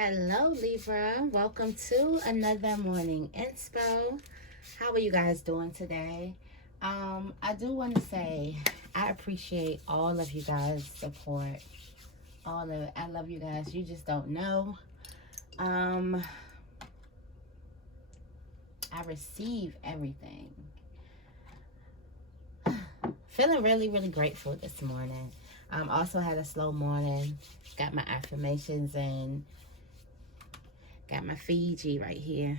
Hello, Libra. Welcome to another morning inspo. How are you guys doing today? I do want to say I appreciate all of you guys' support. All of it. I love you guys. You just don't know. Um, I receive everything. Feeling really, really grateful this morning. Also had a slow morning. Got my affirmations in. Got my Fiji right here.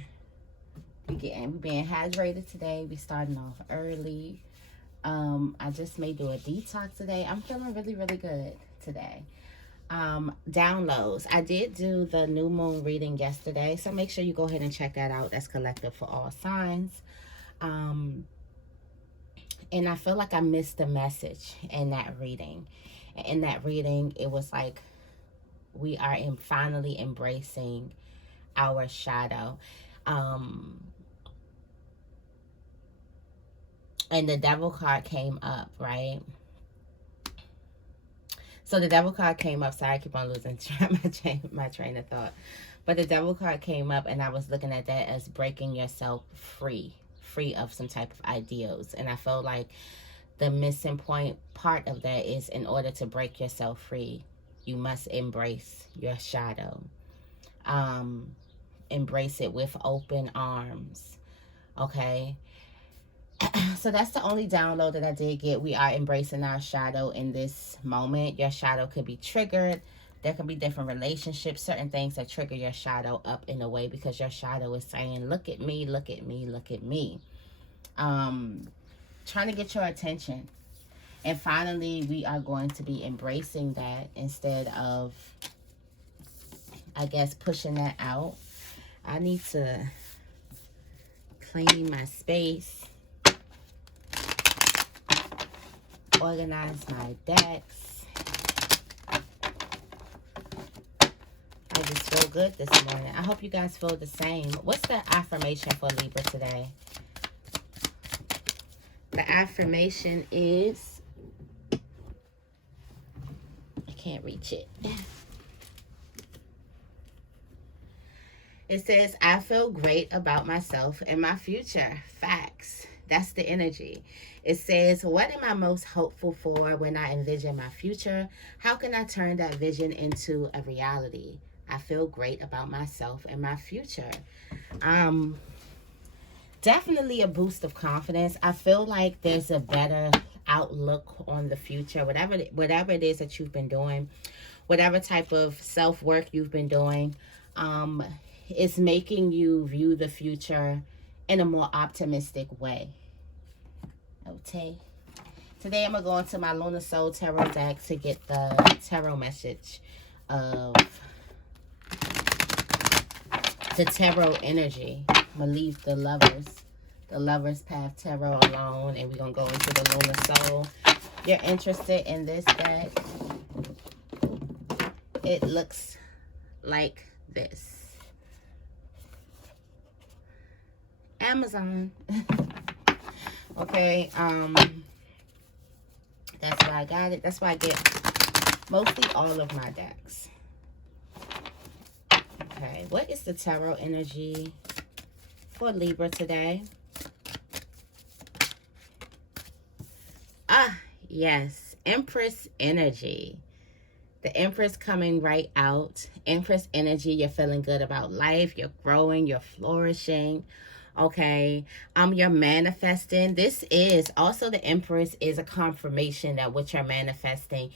We being hydrated today. We starting off early. I just may do a detox today. I'm feeling really, really good today. Downloads. I did do the new moon reading yesterday, so make sure you go ahead and check that out. That's collective for all signs. And I feel like I missed the message in that reading. In that reading, it was like we are finally embracing our shadow. And the devil card came up, right? So the devil card came up. Sorry, I keep on losing my train of thought. But the devil card came up, and I was looking at that as breaking yourself free of some type of ideals. And I felt like the missing part of that is, in order to break yourself free, you must embrace your shadow. Embrace it with open arms. Okay? So that's the only download that I did get. We are embracing our shadow in this moment. Your shadow could be triggered. There can be different relationships, certain things that trigger your shadow up in a way, because your shadow is saying, look at me, look at me, look at me. Trying to get your attention. And finally, we are going to be embracing that instead of, I guess, pushing that out. I need to clean my space, organize my decks. I just feel good this morning. I hope you guys feel the same. What's the affirmation for Libra today? The affirmation is, I can't reach it. It says, I feel great about myself and my future. Facts. That's the energy. It says, what am I most hopeful for when I envision my future? How can I turn that vision into a reality? I feel great about myself and my future. Definitely a boost of confidence. I feel like there's a better outlook on the future. Whatever it is that you've been doing, whatever type of self-work you've been doing, it's making you view the future in a more optimistic way. Okay. Today I'm going to go into my Lunar Soul Tarot deck to get the tarot message of the tarot energy. I'm going to leave the Lover's Path Tarot alone, and we're going to go into the Lunar Soul. If you're interested in this deck, it looks like this. Amazon. Okay, that's why I got it. That's why I get mostly all of my decks. Okay, what is the tarot energy for Libra today? Yes, Empress energy. The Empress coming right out. Empress energy, you're feeling good about life. You're growing, you're flourishing. Okay, you're manifesting. This is also, the Empress is a confirmation that what you're manifesting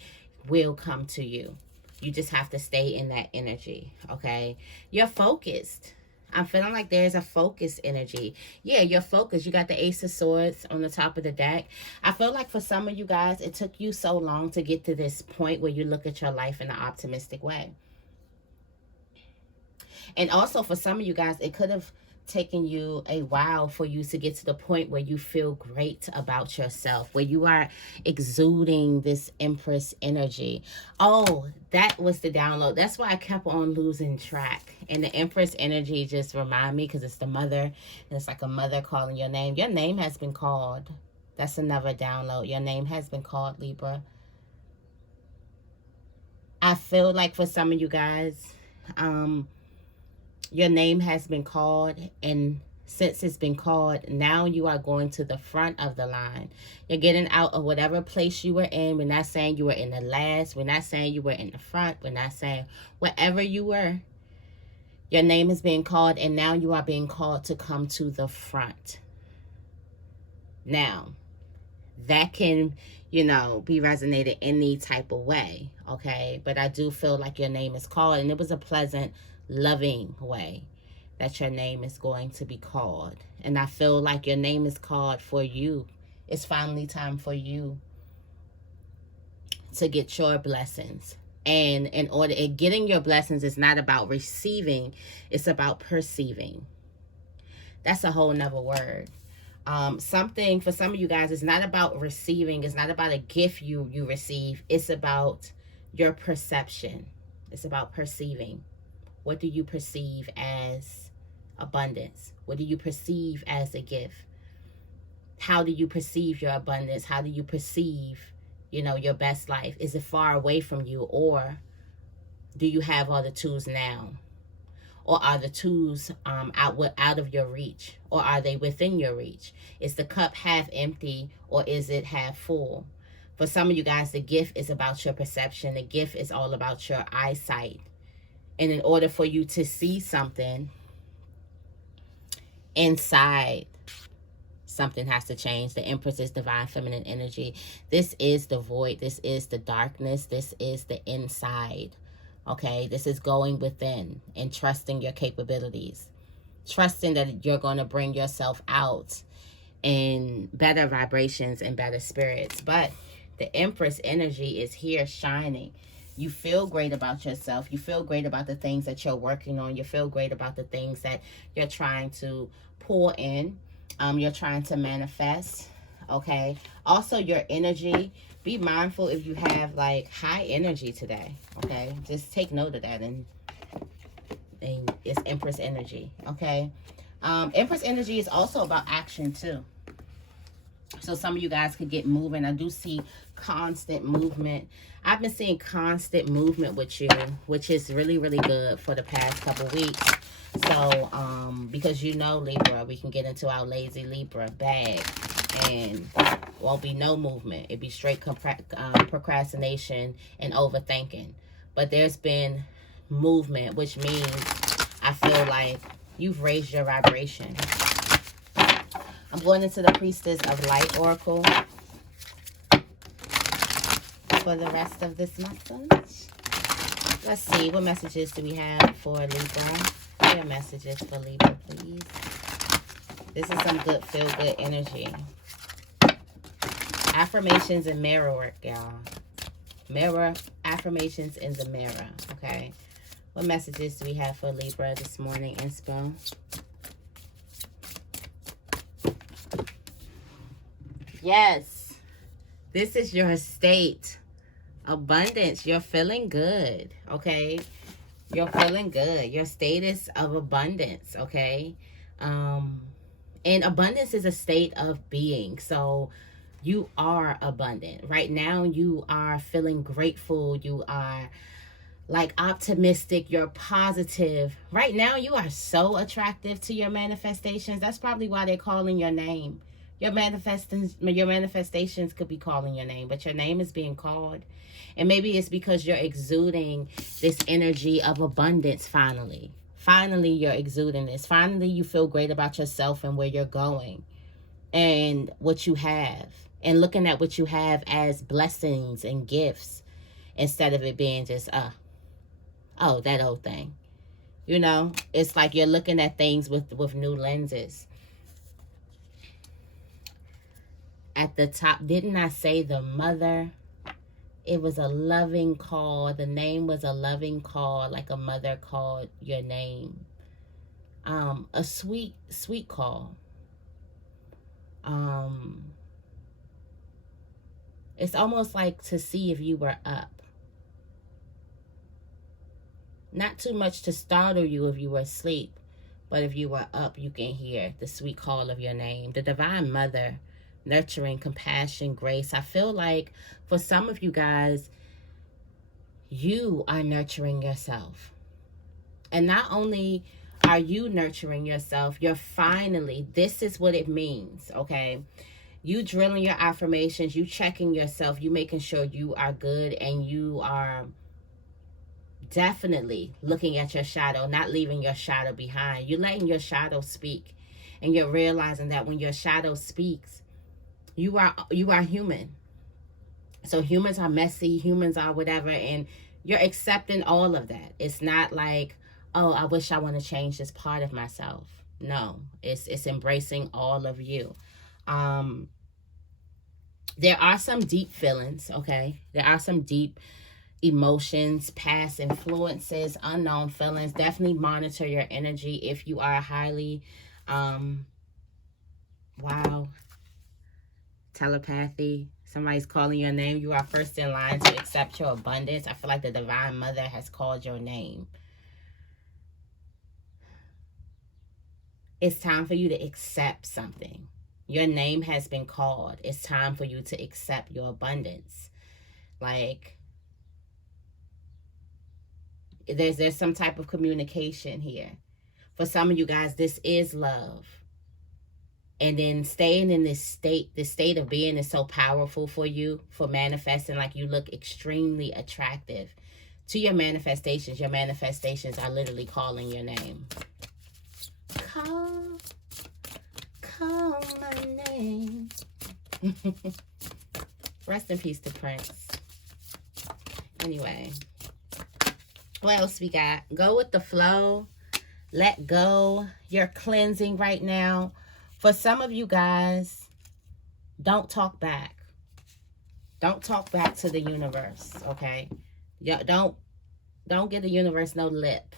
will come to you. You just have to stay in that energy. Okay, you're focused. I'm feeling like there's a focus energy. Yeah, you're focused. You got the Ace of Swords on the top of the deck. I feel like for some of you guys, it took you so long to get to this point where you look at your life in an optimistic way. And also for some of you guys, it could have taken you a while for you to get to the point where you feel great about yourself, where you are exuding this Empress energy. Oh, that was the download. That's why I kept on losing track. And the Empress energy just remind me, because it's the mother, and it's like a mother calling your name. Your name has been called. That's another download. Your name has been called, Libra. I feel like for some of you guys, Your name has been called, and since it's been called, now you are going to the front of the line. You're getting out of whatever place you were in. We're not saying you were in the last. We're not saying you were in the front. We're not saying wherever you were. Your name is being called, and now you are being called to come to the front. Now, that can, you know, be resonated any type of way, okay? But I do feel like your name is called, and it was a pleasant, loving way that your name is going to be called. And I feel like your name is called for you. It's finally time for you to get your blessings. And in order, getting your blessings is not about receiving, it's about perceiving. That's a whole nother word. Something for some of you guys, it's not about receiving, it's not about a gift you receive, it's about your perception. It's about perceiving. What do you perceive as abundance? What do you perceive as a gift? How do you perceive your abundance? How do you perceive, you know, your best life? Is it far away from you, or do you have all the tools now? Or are the tools out of your reach? Or are they within your reach? Is the cup half empty, or is it half full? For some of you guys, the gift is about your perception. The gift is all about your eyesight. And in order for you to see something inside, something has to change. The Empress is divine feminine energy. This is the void. This is the darkness. This is the inside. Okay, this is going within and trusting your capabilities. Trusting that you're going to bring yourself out in better vibrations and better spirits. But the Empress energy is here shining. You feel great about yourself. You feel great about the things that you're working on. You feel great about the things that you're trying to pour in. You're trying to manifest. Okay. Also, your energy. Be mindful if you have like high energy today. Okay. Just take note of that. And it's Empress energy. Okay. Empress energy is also about action too. So some of you guys could get moving. I do see constant movement. I've been seeing constant movement with you, which is really, really good for the past couple weeks. So, because you know, Libra, we can get into our lazy Libra bag and won't be no movement. It'd be straight procrastination and overthinking. But there's been movement, which means I feel like you've raised your vibration. I'm going into the Priestess of Light Oracle for the rest of this message. Let's see, what messages do we have for Libra? What are messages for Libra, please? This is some good, feel-good energy. Affirmations and mirror work, y'all. Mirror, affirmations in the mirror, okay? What messages do we have for Libra this morning, inspo? Yes, this is your state. Abundance. You're feeling good, okay? You're feeling good. Your status of abundance, okay? And abundance is a state of being. So you are abundant. Right now, you are feeling grateful. You are like optimistic. You're positive. Right now, you are so attractive to your manifestations. That's probably why they're calling your name. Your manifestations could be calling your name, but your name is being called. And maybe it's because you're exuding this energy of abundance finally. Finally, you're exuding this. Finally, you feel great about yourself and where you're going and what you have. And looking at what you have as blessings and gifts instead of it being just, oh, that old thing. You know, it's like you're looking at things with new lenses. At the top, didn't I say the mother? It was a loving call. The name was a loving call, like a mother called your name. A sweet, sweet call. It's almost like to see if you were up. Not too much to startle you if you were asleep, but if you were up, you can hear the sweet call of your name. The Divine Mother, nurturing, compassion, grace. I feel like for some of you guys, you are nurturing yourself. And not only Are you nurturing yourself? You're finally, this is what it means, okay? You drilling your affirmations, you checking yourself, you making sure you are good, and you are definitely looking at your shadow, not leaving your shadow behind. You're letting your shadow speak, and you're realizing that when your shadow speaks, you are human. So humans are messy, humans are whatever, and you're accepting all of that. It's not like, oh, I wish I want to change this part of myself. No, it's embracing all of you. Um, there are some deep feelings, okay? There are some deep emotions, past influences, unknown feelings. Definitely monitor your energy if you are highly, wow, telepathy. Somebody's calling your name. You are first in line to accept your abundance. I feel like the Divine Mother has called your name. It's time for you to accept something. Your name has been called. It's time for you to accept your abundance. Like, there's some type of communication here. For some of you guys, this is love. And then staying in this state of being is so powerful for you, for manifesting. Like, you look extremely attractive to your manifestations. Your manifestations are literally calling your name. Call my name. Rest in peace to Prince. Anyway, what else we got? Go with the flow. Let go. You're cleansing right now. For some of you guys, don't talk back. Don't talk back to the universe, okay? Don't give the universe no lip.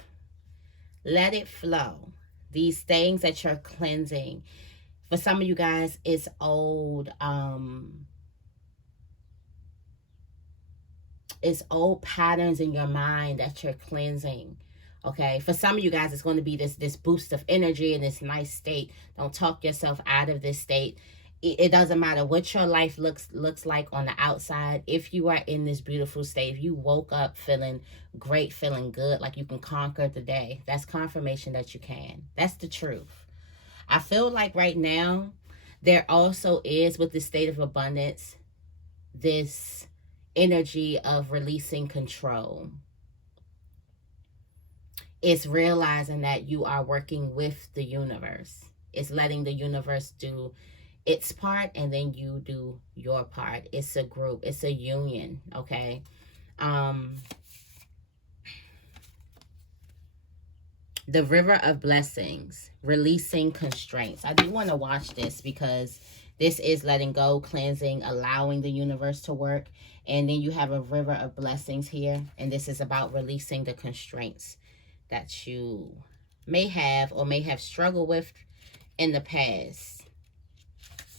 Let it flow. These things that you're cleansing, for some of you guys, it's old patterns in your mind that you're cleansing. Okay, for some of you guys, it's going to be this boost of energy and this nice state. Don't talk yourself out of this state. It doesn't matter what your life looks like on the outside. If you are in this beautiful state, if you woke up feeling great, feeling good, like you can conquer the day, that's confirmation that you can. That's the truth. I feel like right now, there also is, with the state of abundance, this energy of releasing control. It's realizing that you are working with the universe. It's letting the universe do its part, and then you do your part. It's a group. It's a union, okay? The River of Blessings, releasing constraints. I do want to watch this because this is letting go, cleansing, allowing the universe to work. And then you have a River of Blessings here, and this is about releasing the constraints that you may have or may have struggled with in the past.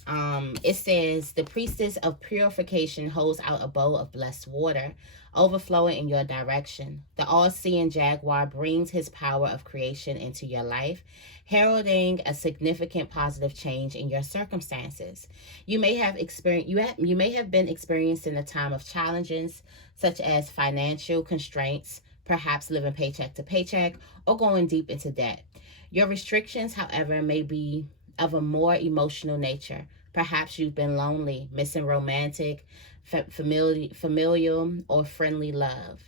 It says, the priestess of purification holds out a bowl of blessed water, overflowing in your direction. The all-seeing jaguar brings his power of creation into your life, heralding a significant positive change in your circumstances. You may have been experiencing a time of challenges, such as financial constraints, perhaps living paycheck to paycheck, or going deep into debt. Your restrictions, however, may be of a more emotional nature. Perhaps you've been lonely, missing romantic, familial, or friendly love.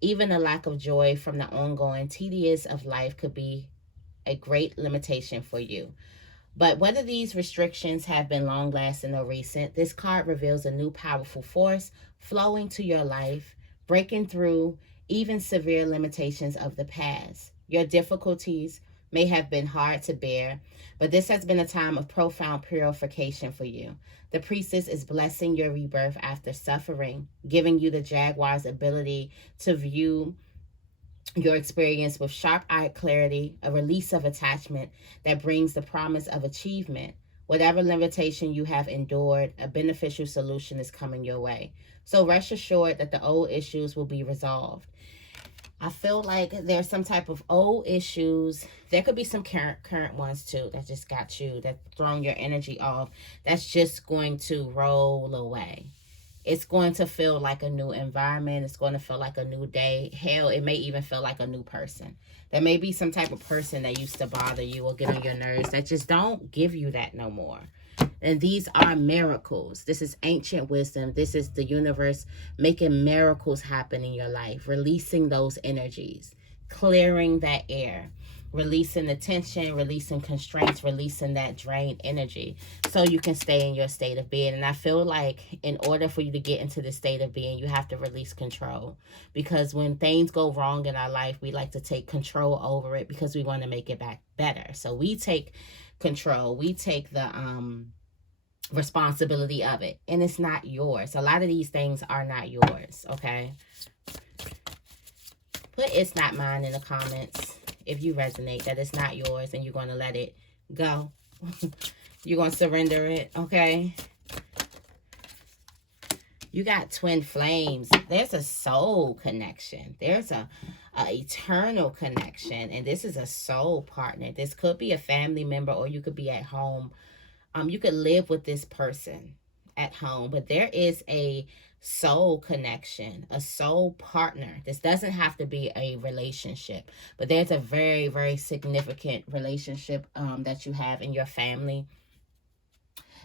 Even a lack of joy from the ongoing tedious of life could be a great limitation for you. But whether these restrictions have been long-lasting or recent, this card reveals a new powerful force flowing to your life, breaking through even severe limitations of the past. Your difficulties may have been hard to bear, but this has been a time of profound purification for you. The priestess is blessing your rebirth after suffering, giving you the jaguar's ability to view your experience with sharp-eyed clarity, a release of attachment that brings the promise of achievement. Whatever limitation you have endured, a beneficial solution is coming your way. So rest assured that the old issues will be resolved. I feel like there's some type of old issues. There could be some current ones too that just got you, that throwing your energy off. That's just going to roll away. It's going to feel like a new environment. It's going to feel like a new day. Hell, it may even feel like a new person. There may be some type of person that used to bother you or get on your nerves that just don't give you that no more. And these are miracles. This is ancient wisdom. This is the universe making miracles happen in your life, releasing those energies, clearing that air, releasing the tension, releasing constraints, releasing that drained energy so you can stay in your state of being. And I feel like in order for you to get into the state of being, you have to release control. Because when things go wrong in our life, we like to take control over it because we want to make it back better. So we take control. We take the responsibility of it, and it's not yours. A lot of these things are not yours. Okay, put "it's not mine" in the comments if you resonate that it's not yours and you're going to let it go. You're going to surrender it. Okay, you got twin flames. There's a soul connection. There's a eternal connection, and this is a soul partner. This could be a family member, or you could be at home. You could live with this person at home, but there is a soul connection, a soul partner. This doesn't have to be a relationship, but there's a very, very significant relationship that you have in your family.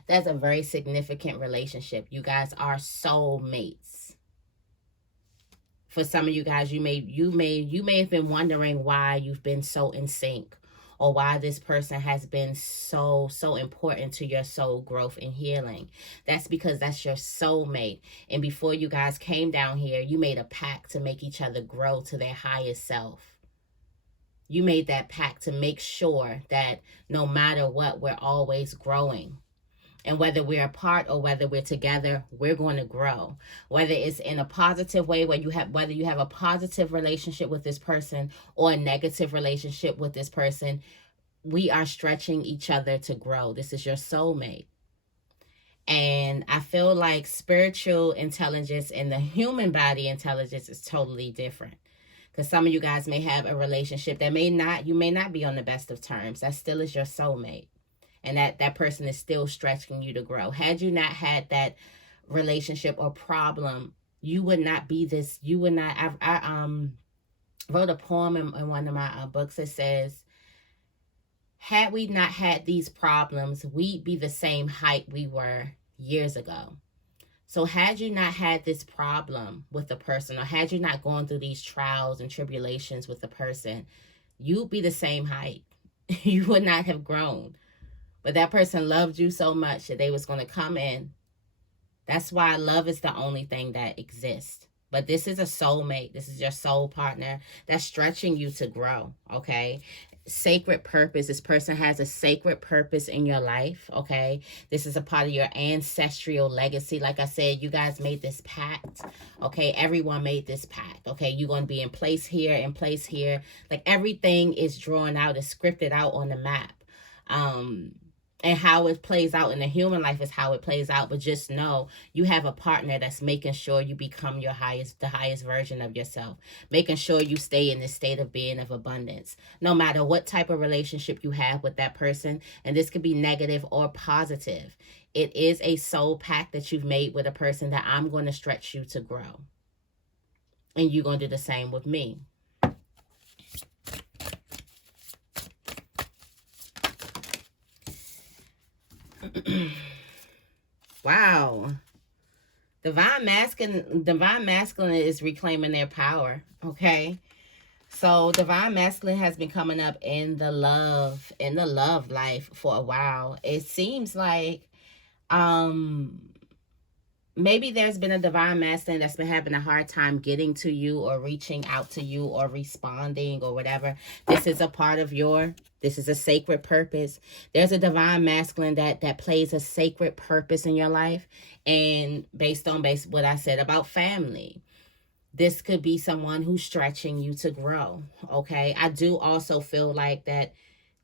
That's a very significant relationship. You guys are soul mates. For some of you guys, you may have been wondering why you've been so in sync, or why this person has been so important to your soul growth and healing. That's because that's your soulmate. And before you guys came down here, you made a pact to make each other grow to their highest self. You made that pact to make sure that no matter what, we're always growing. And whether we're apart or whether we're together, we're going to grow. Whether it's in a positive way, whether you have a positive relationship with this person or a negative relationship with this person, we are stretching each other to grow. This is your soulmate. And I feel like spiritual intelligence and the human body intelligence is totally different. Because some of you guys may have a relationship that you may not be on the best of terms. That still is your soulmate. And that person is still stretching you to grow. Had you not had that relationship or problem, you would not be this. You would not. I wrote a poem in one of my books that says, had we not had these problems, we'd be the same height we were years ago. So had you not had this problem with the person, or had you not gone through these trials and tribulations with the person, you'd be the same height. You would not have grown. But that person loved you so much that they was going to come in. That's why love is the only thing that exists. But this is a soulmate. This is your soul partner that's stretching you to grow, okay? Sacred purpose. This person has a sacred purpose in your life, okay? This is a part of your ancestral legacy. Like I said, you guys made this pact, okay? Everyone made this pact, okay? You're going to be in place here, in place here. Like everything is drawn out, is scripted out on the map. And how it plays out in the human life is how it plays out. But just know you have a partner that's making sure you become the highest version of yourself. Making sure you stay in this state of being of abundance. No matter what type of relationship you have with that person. And this could be negative or positive. It is a soul pact that you've made with a person that I'm going to stretch you to grow. And you're going to do the same with me. Wow. Divine masculine is reclaiming their power, okay? So divine masculine has been coming up in the love life for a while. It seems like maybe there's been a divine masculine that's been having a hard time getting to you or reaching out to you or responding or whatever. This is a part of this is a sacred purpose. There's a divine masculine that plays a sacred purpose in your life. And based on what I said about family, this could be someone who's stretching you to grow, okay? I do also feel like that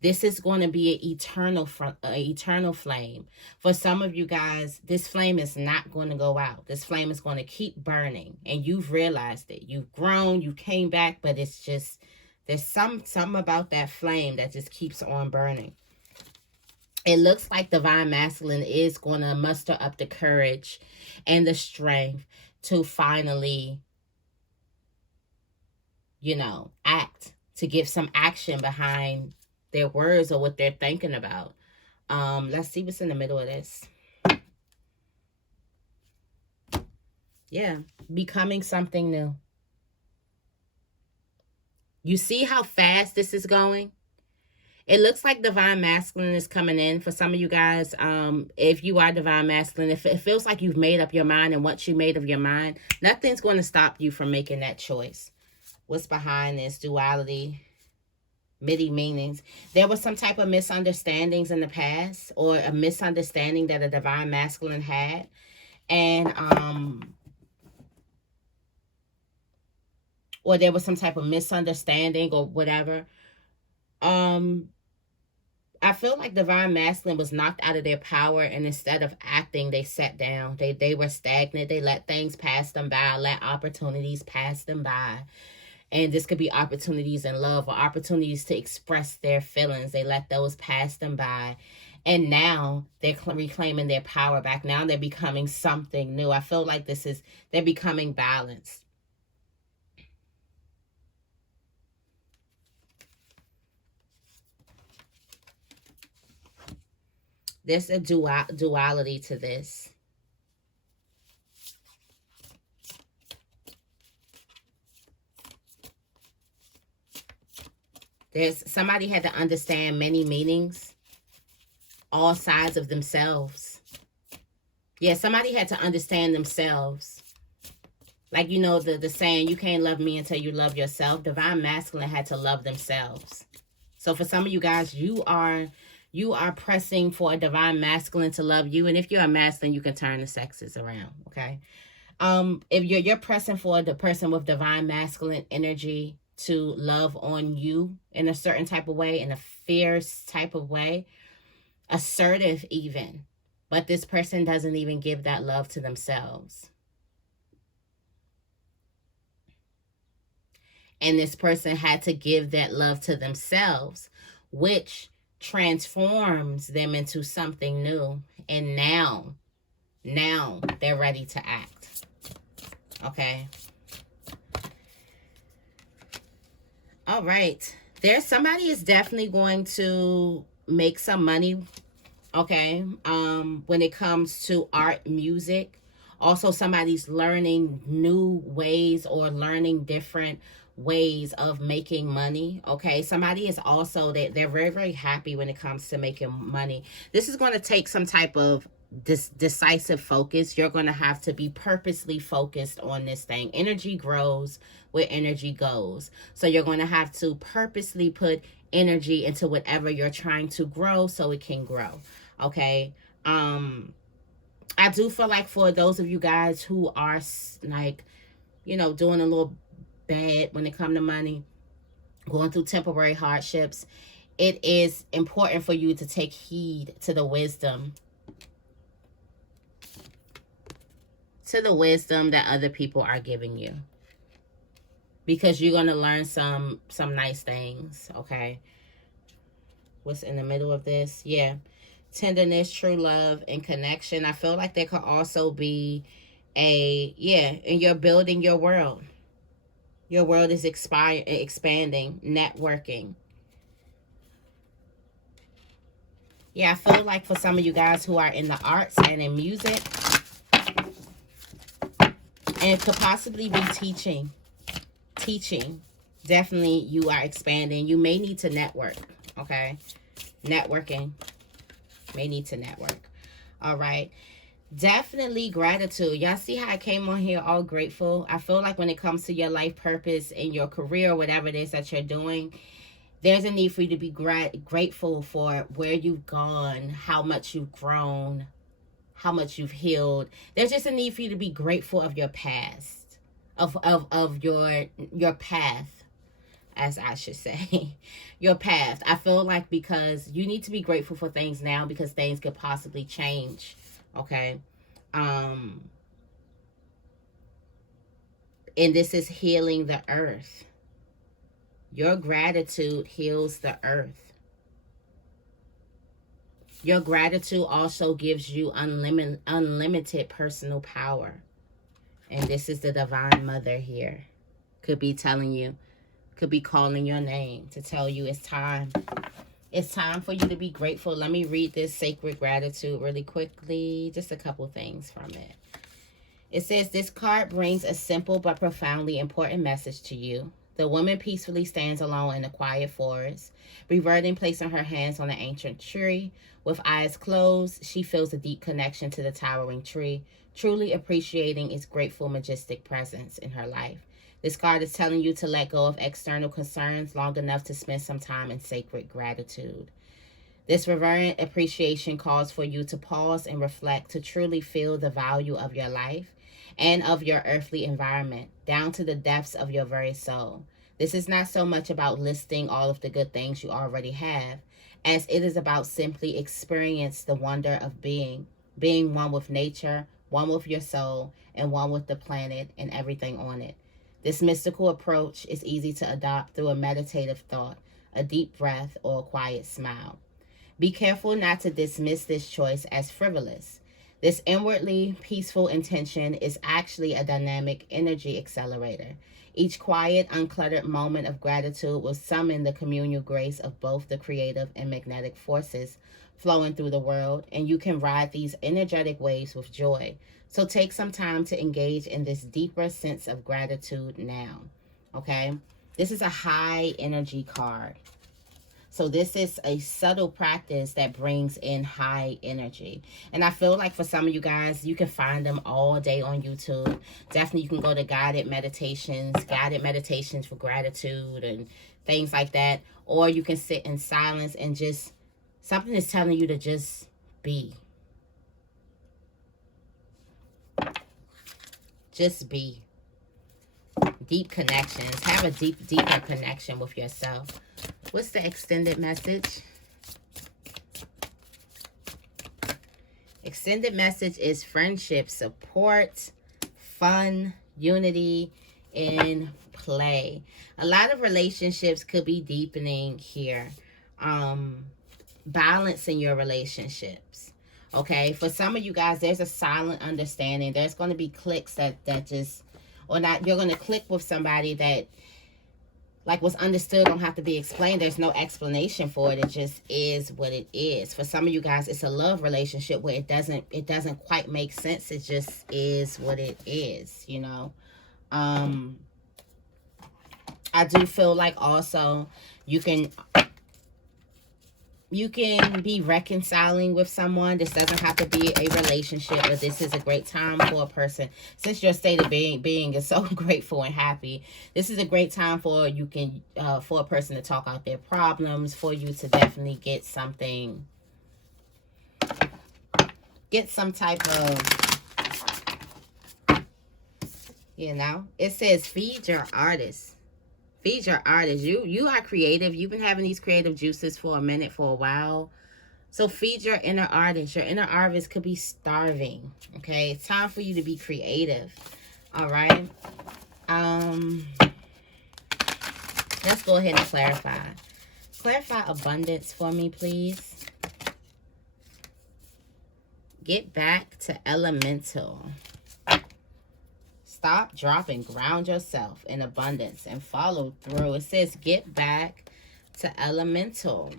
this is going to be an eternal flame. For some of you guys, this flame is not going to go out. This flame is going to keep burning. And you've realized it. You've grown. You came back. But it's just, there's something about that flame that just keeps on burning. it looks like divine masculine is going to muster up the courage and the strength to finally, act, to give some action behind their words or what they're thinking about. Let's see what's in the middle of this. Yeah, becoming something new. You see how fast this is going? It looks like divine masculine is coming in for some of you guys. If you are divine masculine, if it feels like you've made up your mind, and once you made up your mind, nothing's going to stop you from making that choice. What's behind this duality? Midi meanings. There was some type of misunderstandings in the past, or a misunderstanding that a divine masculine had, and or there was some type of misunderstanding or whatever. I feel like divine masculine was knocked out of their power, and instead of acting, they sat down. They were stagnant. They let things pass them by, let opportunities pass them by. And this could be opportunities in love or opportunities to express their feelings. They let those pass them by. And now they're reclaiming their power back. Now they're becoming something new. I feel like they're becoming balanced. There's a duality to this. Somebody had to understand many meanings, all sides of themselves. Yeah, somebody had to understand themselves. Like, the saying, you can't love me until you love yourself. Divine masculine had to love themselves. So for some of you guys, you are pressing for a divine masculine to love you. And if you're a masculine, you can turn the sexes around, okay? If you're pressing for the person with divine masculine energy to love on you in a certain type of way, in a fierce type of way, assertive even, but this person doesn't even give that love to themselves. And this person had to give that love to themselves, which transforms them into something new. And now they're ready to act. Okay. All right. Somebody is definitely going to make some money. Okay. When it comes to art, music. Also, somebody's learning new ways or learning different ways of making money. Okay, somebody is also they're very, very happy when it comes to making money. This is going to take some type of decisive focus. You're going to have to be purposely focused on this thing. Energy grows where energy goes, so you're going to have to purposely put energy into whatever you're trying to grow so it can grow. Okay. I do feel like for those of you guys who are like, doing a little bad when it comes to money, going through temporary hardships, it is important for you to take heed to the wisdom that other people are giving you, because you're going to learn some nice things. Okay, what's in the middle of this? Yeah, tenderness, true love, and connection. I feel like there could also be and you're building your world. Your world is expanding, networking. Yeah, I feel like for some of you guys who are in the arts and in music, and could possibly be teaching, definitely you are expanding. You may need to network, okay? Networking. May need to network. All right. Definitely gratitude. Y'all see how I came on here all grateful? I feel like when it comes to your life purpose and your career, whatever it is that you're doing, there's a need for you to be grateful for where you've gone, how much you've grown, how much you've healed. There's just a need for you to be grateful of your past, of your path, as I should say. Your path. I feel like because you need to be grateful for things now, because things could possibly change. Okay. And this is healing the earth. Your gratitude heals the earth. Your gratitude also gives you unlimited personal power. And this is the Divine Mother here. Could be telling you, could be calling your name to tell you it's time. It's time for you to be grateful. Let me read this sacred gratitude really quickly. Just a couple things from it. It says, this card brings a simple but profoundly important message to you. The woman peacefully stands alone in a quiet forest, reverting, placing her hands on an ancient tree. With eyes closed, she feels a deep connection to the towering tree, truly appreciating its grateful, majestic presence in her life. This card is telling you to let go of external concerns long enough to spend some time in sacred gratitude. This reverent appreciation calls for you to pause and reflect, to truly feel the value of your life and of your earthly environment, down to the depths of your very soul. This is not so much about listing all of the good things you already have, as it is about simply experience the wonder of being one with nature, one with your soul, and one with the planet and everything on it. This mystical approach is easy to adopt through a meditative thought, a deep breath, or a quiet smile. Be careful not to dismiss this choice as frivolous. This inwardly peaceful intention is actually a dynamic energy accelerator. Each quiet, uncluttered moment of gratitude will summon the communal grace of both the creative and magnetic forces flowing through the world, and you can ride these energetic waves with joy. So take some time to engage in this deeper sense of gratitude now. Okay? This is a high energy card. So this is a subtle practice that brings in high energy. And I feel like for some of you guys, you can find them all day on YouTube. Definitely you can go to guided meditations for gratitude and things like that. Or you can sit in silence and just, something is telling you to just be. Just be. Deep connections. Have a deeper connection with yourself. What's the extended message? Extended message is friendship, support, fun, unity, and play. A lot of relationships could be deepening here. Balance in your relationships. Okay, for some of you guys, there's a silent understanding. There's going to be clicks that just, or not, you're going to click with somebody that, like, what's understood don't have to be explained. There's no explanation for it. It just is what it is. For some of you guys, it's a love relationship where it doesn't quite make sense. It just is what it is, you know. I do feel like also you can be reconciling with someone. This doesn't have to be a relationship, but this is a great time for a person. Since your state of being is so grateful and happy, this is a great time for for a person to talk out their problems, for you to definitely get some type of, you know, it says feed your artist. Feed your artist. You are creative. You've been having these creative juices for a minute, for a while. So feed your inner artist. Your inner artist could be starving. Okay, it's time for you to be creative. All right. Let's go ahead and clarify. Clarify abundance for me, please. Get back to elemental. Stop, drop, and ground yourself in abundance and follow through. It says get back to elemental.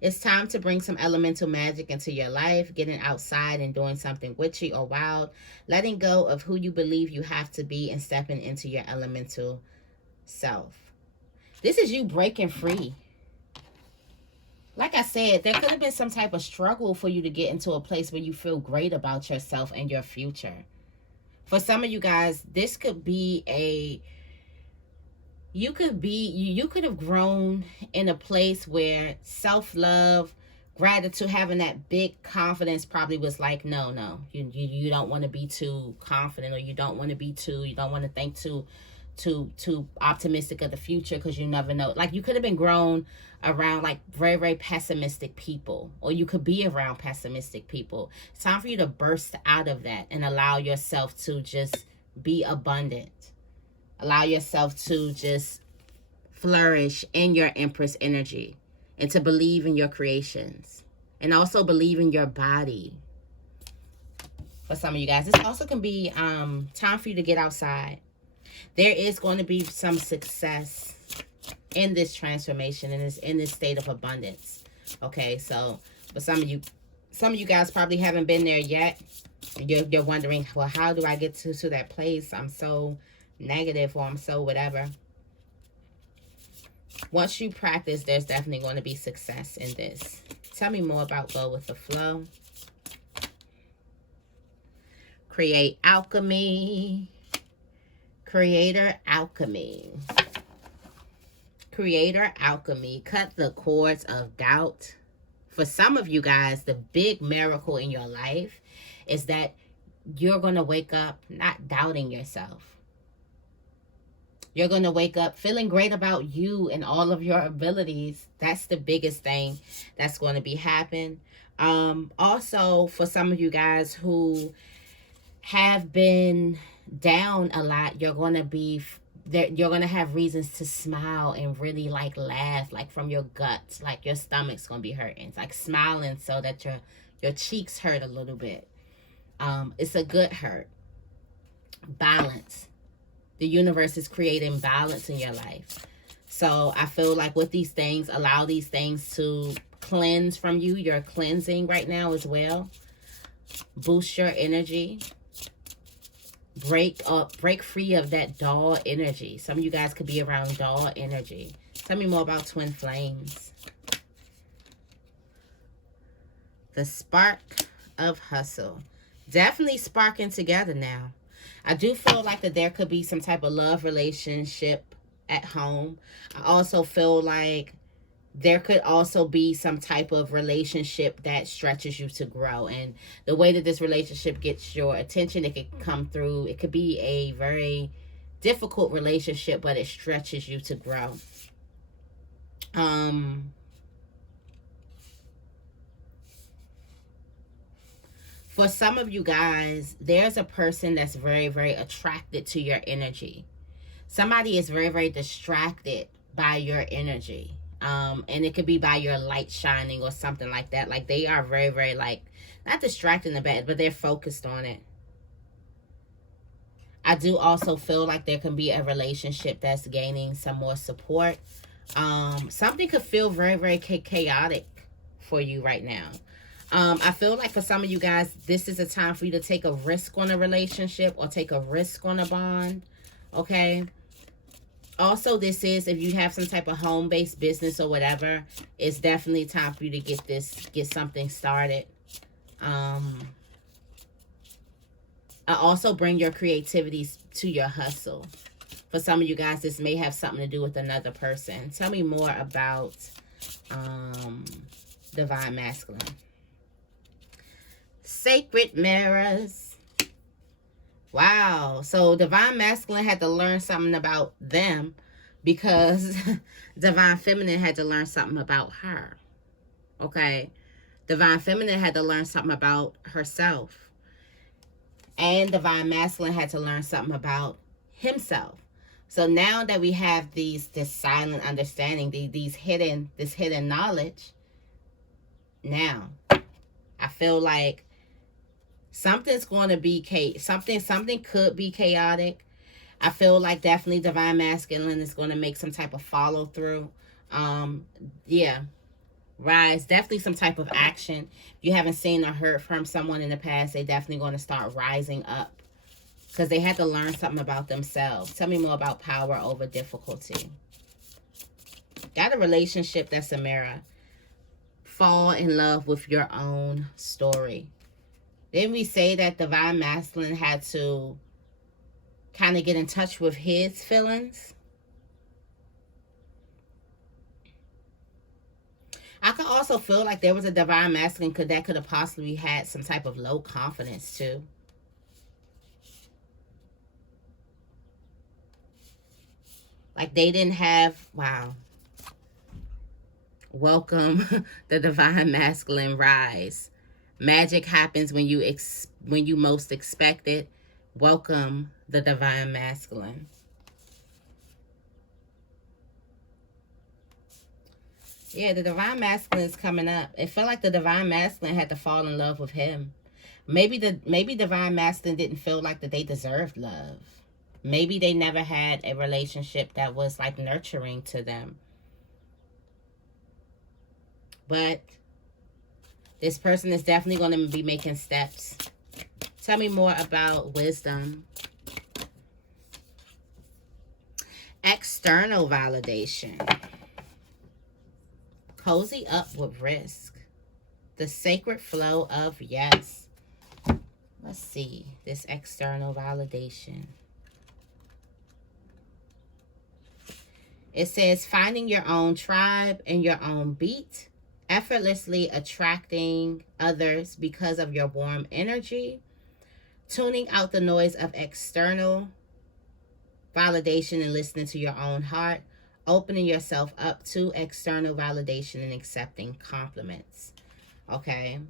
It's time to bring some elemental magic into your life, getting outside and doing something witchy or wild, letting go of who you believe you have to be and stepping into your elemental self. This is you breaking free. Like I said, there could have been some type of struggle for you to get into a place where you feel great about yourself and your future. For some of you guys, this could be you could have grown in a place where self-love, gratitude, having that big confidence probably was like, no, you don't want to be too confident, or you don't want to think too optimistic of the future, because you never know. Like, you could have been grown around like very, very pessimistic people, or you could be around pessimistic people. It's time for you to burst out of that and allow yourself to just be abundant. Allow yourself to just flourish in your Empress energy and to believe in your creations and also believe in your body. For some of you guys, this also can be time for you to get outside. There is going to be some success in this transformation and in this state of abundance. Okay, so but some of you guys probably haven't been there yet. You're wondering, well, how do I get to that place? I'm so negative, or I'm so whatever. Once you practice, there's definitely going to be success in this. Tell me more about Go with the Flow. Create alchemy. Creator alchemy. Creator alchemy. Cut the cords of doubt. For some of you guys, the big miracle in your life is that you're going to wake up not doubting yourself. You're going to wake up feeling great about you and all of your abilities. That's the biggest thing that's going to be happening. Also, for some of you guys who have been down a lot, you're going to be that you're going to have reasons to smile and really like laugh, like from your guts, like your stomach's going to be hurting. It's like smiling so that your cheeks hurt a little bit. It's a good hurt. Balance. The universe is creating balance in your life. So I feel like with these things, allow these things to cleanse from you. You're cleansing right now as well. Boost your energy. Break free of that dull energy. Some of you guys could be around dull energy. Tell me more about twin flames. The spark of hustle. Definitely sparking together now. I do feel like that there could be some type of love relationship at home. I also feel like there could also be some type of relationship that stretches you to grow. And the way that this relationship gets your attention, it could come through. It could be a very difficult relationship, but it stretches you to grow. For some of you guys, there's a person that's very, very attracted to your energy. Somebody is very, very distracted by your energy. And it could be by your light shining or something like that. Like they are very, very like, not distracted in the bed, but they're focused on it. I do also feel like there can be a relationship that's gaining some more support. Something could feel very, very chaotic for you right now. I feel like for some of you guys, this is a time for you to take a risk on a relationship or take a risk on a bond. Okay. Also, this is, if you have some type of home-based business or whatever, it's definitely time for you to get something started. I also bring your creativity to your hustle. For some of you guys, this may have something to do with another person. Tell me more about Divine Masculine. Sacred mirrors. Wow. So Divine Masculine had to learn something about them because Divine Feminine had to learn something about her. Okay. Divine Feminine had to learn something about herself. And Divine Masculine had to learn something about himself. So now that we have this silent understanding, this hidden knowledge, now I feel like something's going to be something could be chaotic. I feel like definitely Divine Masculine is going to make some type of follow through. Yeah. Rise. Definitely some type of action. If you haven't seen or heard from someone in the past, they definitely going to start rising up because they had to learn something about themselves. Tell me more about power over difficulty. Got a relationship that's a mirror. Fall in love with your own story. Didn't we say that Divine Masculine had to kind of get in touch with his feelings? I could also feel like there was a Divine Masculine that could have possibly had some type of low confidence too. Like they didn't have, wow. Welcome the Divine Masculine rise. Magic happens when you most expect it. Welcome the Divine Masculine. Yeah, the divine masculine is coming up. It felt like the divine masculine had to fall in love with him. Maybe divine masculine didn't feel like that they deserved love. Maybe they never had a relationship that was like nurturing to them. But this person is definitely going to be making steps. Tell me more about wisdom. External validation. Cozy up with risk. The sacred flow of yes. Let's see this external validation. It says finding your own tribe and your own beat, effortlessly attracting others because of your warm energy, tuning out the noise of external validation and listening to your own heart, opening yourself up to external validation and accepting compliments. Okay.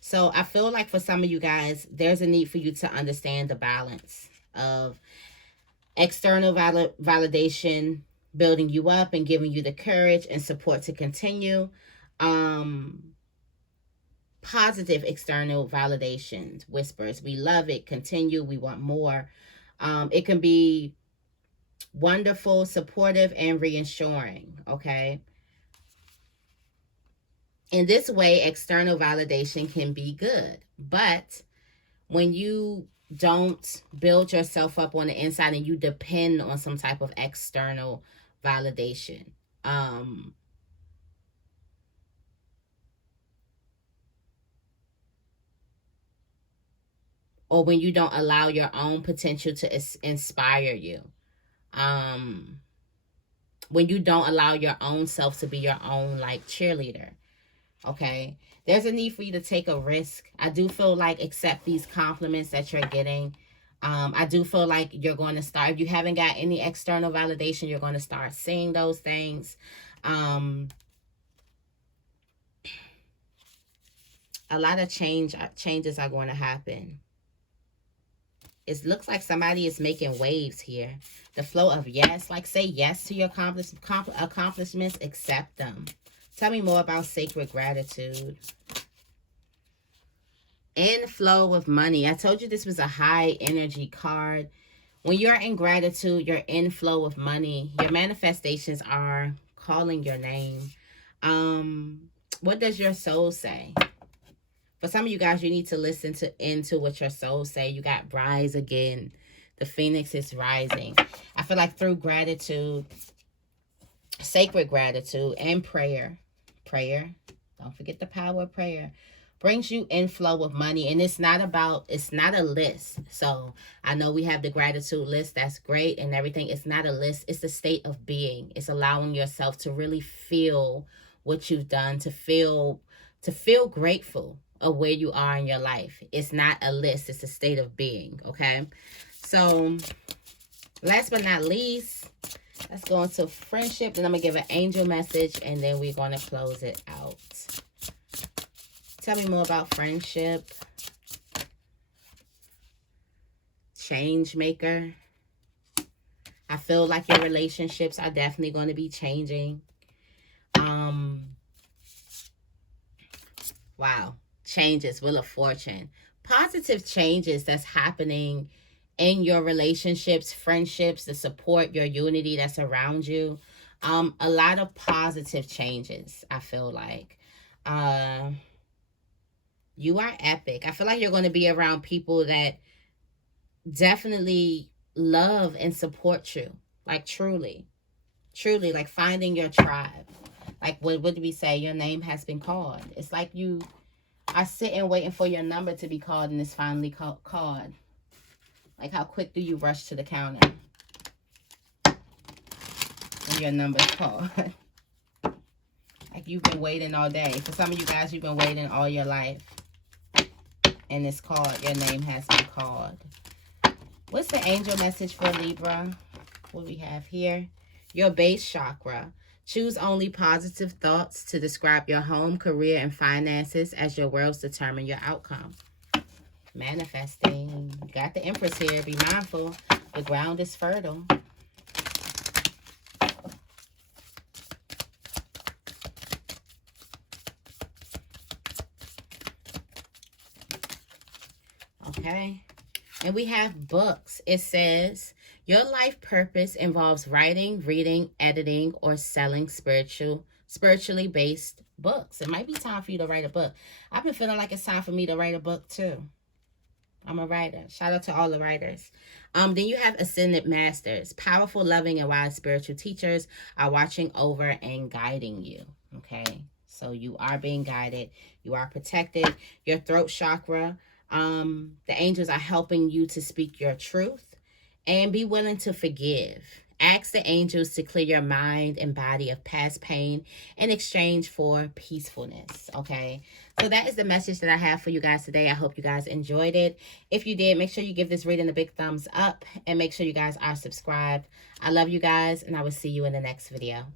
So I feel like for some of you guys, there's a need for you to understand the balance of external validation building you up and giving you the courage and support to continue. Positive external validations, whispers, we love it, continue, we want more. It can be wonderful, supportive, and reassuring. Okay. In this way, external validation can be good, but when you don't build yourself up on the inside and you depend on some type of external validation, or when you don't allow your own potential to inspire you, when you don't allow your own self to be your own like cheerleader, okay, there's a need for you to take a risk. I do feel like accept these compliments that you're getting. I do feel like you're going to start, if you haven't got any external validation, you're going to start seeing those things. A lot of changes are going to happen. It looks like somebody is making waves here. The flow of yes, like say yes to your accomplishments, accept them. Tell me more about sacred gratitude. Inflow of money. I told you this was a high energy card. When you're in gratitude, you're in flow of money. Your manifestations are calling your name. What does your soul say? For some of you guys, you need to listen into what your soul say. You got rise again. The phoenix is rising. I feel like through gratitude, sacred gratitude, and prayer, don't forget the power of prayer, brings you inflow of money. And it's not a list. So I know we have the gratitude list. That's great and everything. It's not a list. It's a state of being. It's allowing yourself to really feel what you've done, to feel grateful of where you are in your life. It's not a list. It's a state of being. Okay. So last but not least, let's go into friendship. Then I'm going to give an angel message and then we're going to close it out. Tell me more about friendship. Change maker. I feel like your relationships are definitely going to be changing. Wow. Changes, Wheel of Fortune. Positive changes that's happening in your relationships, friendships, the support, your unity that's around you. A lot of positive changes, I feel like. You are epic. I feel like you're going to be around people that definitely love and support you. Like truly, like finding your tribe. Like what did we say? Your name has been called. It's like you are sitting waiting for your number to be called and it's finally called. Like how quick do you rush to the counter when your number's called? Like you've been waiting all day. For some of you guys, you've been waiting all your life. And it's called. Your name has been called. What's the angel message for Libra? What we have here? Your base chakra. Choose only positive thoughts to describe your home, career, and finances as your worlds determine your outcome. Manifesting. You got the Empress here. Be mindful. The ground is fertile. Okay. And we have books. It says, your life purpose involves writing, reading, editing, or selling spiritually based books. It might be time for you to write a book. I've been feeling like it's time for me to write a book too. I'm a writer. Shout out to all the writers. Then you have Ascended Masters. Powerful, loving, and wise spiritual teachers are watching over and guiding you. Okay. So you are being guided. You are protected. Your throat chakra. The angels are helping you to speak your truth and be willing to forgive. Ask the angels to clear your mind and body of past pain in exchange for peacefulness. Okay. So that is the message that I have for you guys today. I hope you guys enjoyed it. If you did, make sure you give this reading a big thumbs up and make sure you guys are subscribed. I love you guys, and I will see you in the next video.